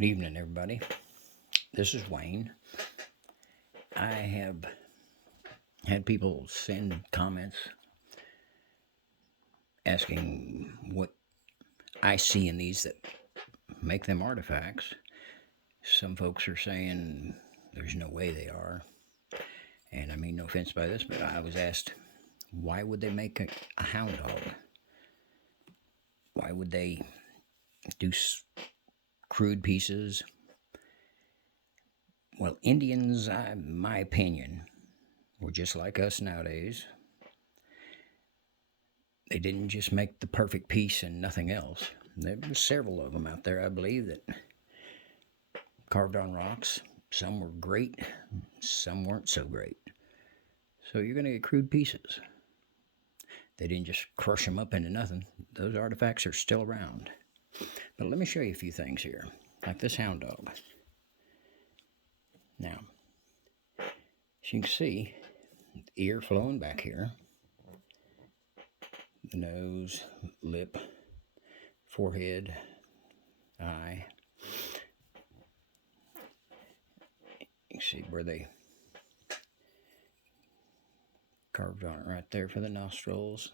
Good evening, everybody. This is Wayne. I have had people send comments asking what I see in these that make them artifacts. Some folks are saying there's no way they are. And I mean no offense by this, but I was asked, why would they make a hound dog? Why would they do crude pieces? Well, Indians, in my opinion, were just like us nowadays. They didn't just make the perfect piece and nothing else. There were several of them out there, I believe, that carved on rocks. Some were great, some weren't so great. So you're going to get crude pieces. They didn't just crush them up into nothing. Those artifacts are still around. But let me show you a few things here, like this hound dog. Now, as you can see, the ear flowing back here, the nose, lip, forehead, eye. You can see where they carved on it right there for the nostrils,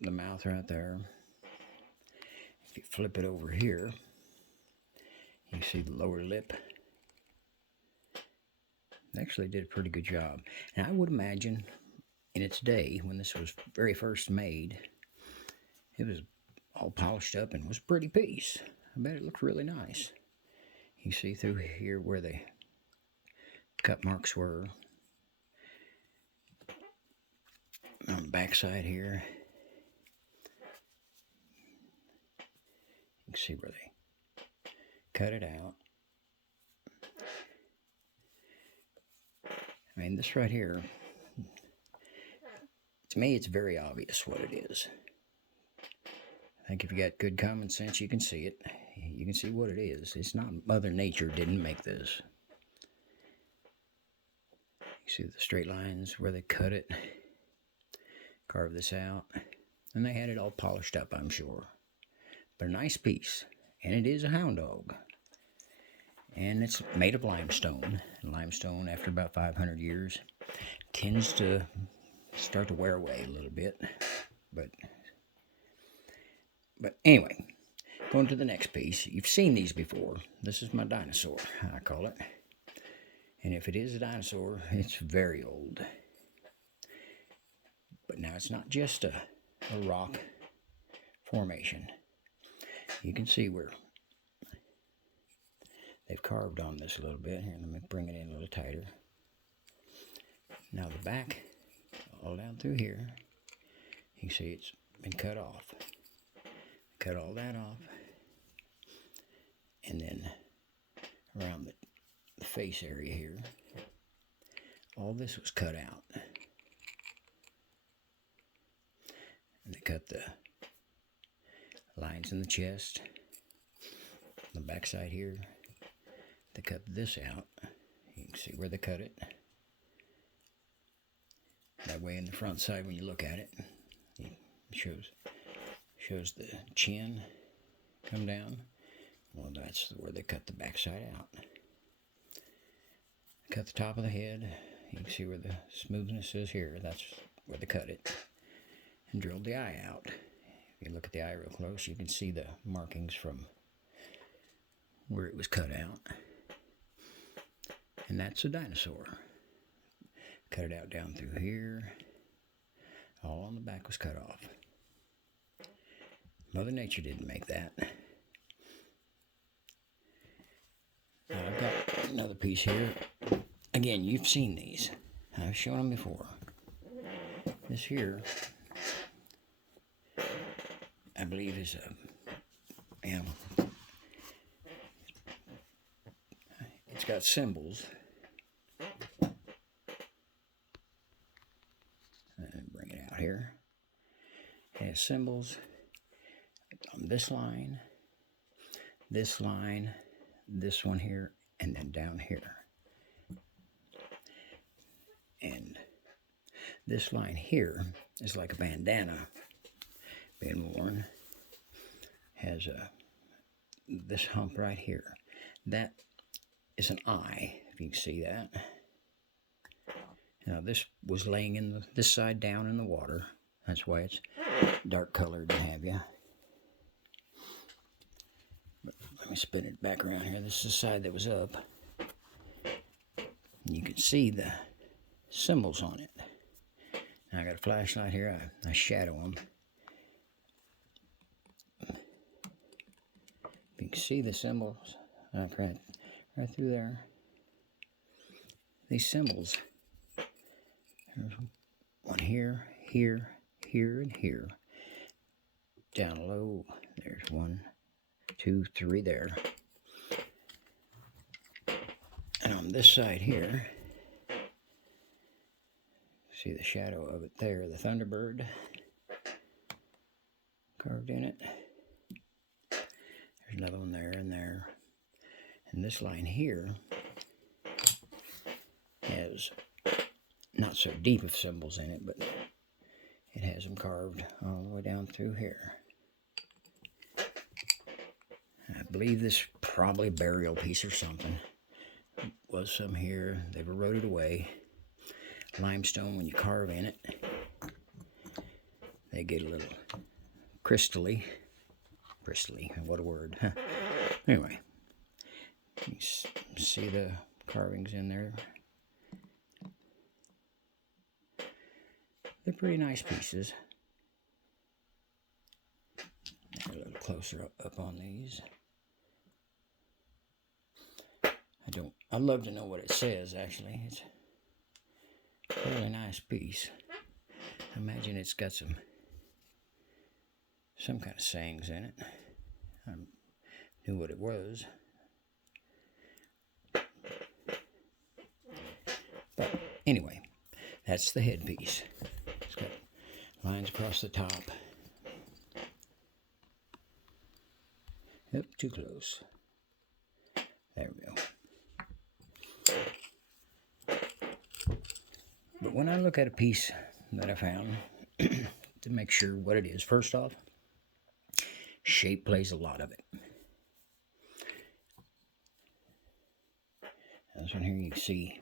the mouth right there. If you flip it over here, you see the lower lip. They actually did a pretty good job. And I would imagine in its day, when this was very first made, it was all polished up and was a pretty piece. I bet it looked really nice. You see through here where the cut marks were. On the back side here, you can see where they cut it out. I mean, this right here, to me, it's very obvious what it is. I think if you got good common sense, you can see it. You can see what it is. It's not Mother Nature didn't make this. You see the straight lines where they cut it, carve this out, and they had it all polished up, I'm sure. But a nice piece, and it is a hound dog. And it's made of limestone. Limestone, after about 500 years, tends to start to wear away a little bit. But anyway, going to the next piece. You've seen these before. This is my dinosaur, I call it. And if it is a dinosaur, it's very old. But now it's not just a rock formation. You can see where they've carved on this a little bit. Here, let me bring it in a little tighter. Now the back, all down through here, you can see it's been cut off. Cut all that off. And then around the face area here, all this was cut out. And they cut the lines in the chest, the back side here. They cut this out. You can see where they cut it. That way in the front side, when you look at it, it shows the chin come down. Well, that's where they cut the back side out. Cut the top of the head. You can see where the smoothness is here. That's where they cut it. And drilled the eye out. If you look at the eye real close, you can see the markings from where it was cut out. And that's a dinosaur. Cut it out down through here. All on the back was cut off. Mother Nature didn't make that. Now I've got another piece here. Again, you've seen these. I've shown them before. This here, I believe, is it's got symbols. Bring it out here. It has symbols on this line, this one here, and then down here. And this line here is like a bandana being worn. Has this hump right here. That is an eye, if you can see that. Now this was laying in this side down in the water. That's why it's dark colored, what have you. But let me spin it back around here. This is the side that was up. And you can see the symbols on it. Now I got a flashlight here. I shadow them. You can see the symbols right through there. These symbols. There's one here, here, here, and here. Down low, there's 1, 2, 3 there. And on this side here, see the shadow of it there, the Thunderbird carved in it. There's another one there and there. And this line here has not so deep of symbols in it, but it has them carved all the way down through here. I believe this is probably a burial piece or something. Was some here. They've eroded away. Limestone, when you carve in it, they get a little crystally, what a word. Anyway, you see the carvings in there. They're pretty nice pieces. A little closer up on these. I'd love to know what it says, actually. It's a really nice piece. I imagine it's got some kind of sayings in it. I knew what it was. But anyway, that's the headpiece. It's got lines across the top. Yep, too close. There we go. But when I look at a piece that I found, to make sure what it is, first off, shape plays a lot of it. This one here you can see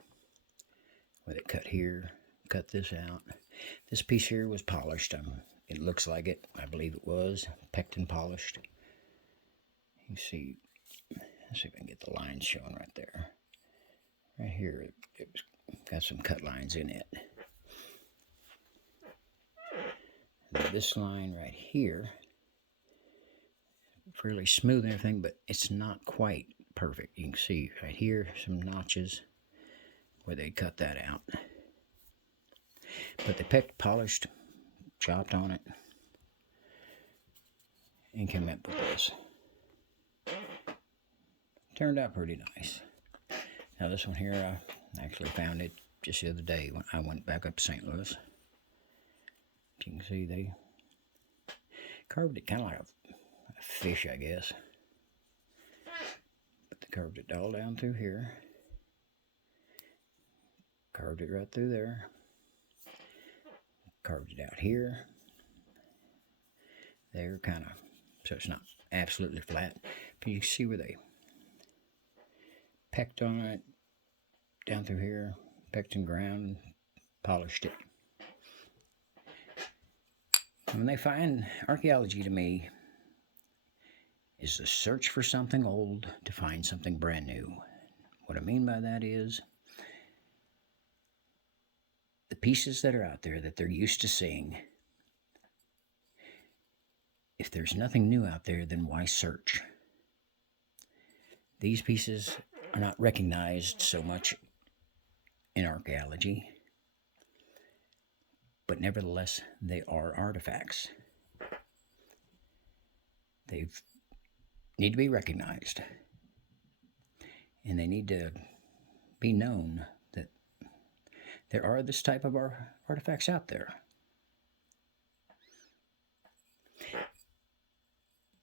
where they cut here, cut this out. This piece here was polished. It looks like it. I believe it was Pectin polished. You can see, let's see if I can get the lines showing right there. Right here, it was got some cut lines in it. And this line right here, fairly smooth and everything, but it's not quite perfect. You can see right here some notches where they cut that out. But they polished, chopped on it, and came up with this. Turned out pretty nice. Now this one here, I actually found it just the other day when I went back up to St. Louis. You can see they carved it kind of like a fish, I guess. But they carved it all down through here. Carved it right through there. Carved it out here. There, kind of, so it's not absolutely flat. But you can see where they pecked on it down through here, pecked and ground, polished it. And when they find archaeology, to me, is the search for something old to find something brand new. What I mean by that is the pieces that are out there that they're used to seeing. If there's nothing new out there, then why search? These pieces are not recognized so much in archaeology, but nevertheless, they are artifacts. They need to be recognized, and they need to be known that there are this type of artifacts out there.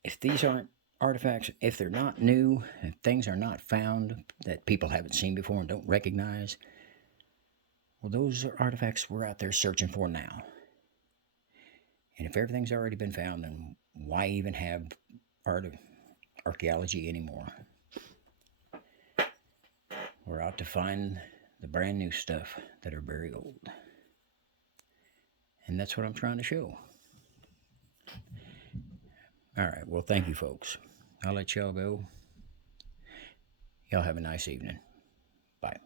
If these aren't artifacts, if they're not new, if things are not found that people haven't seen before and don't recognize, well, those are artifacts we're out there searching for now. And if everything's already been found, then why even have archaeology anymore. We're out to find the brand new stuff that are very old. And that's what I'm trying to show. All right. Well, thank you, folks. I'll let y'all go. Y'all have a nice evening. Bye.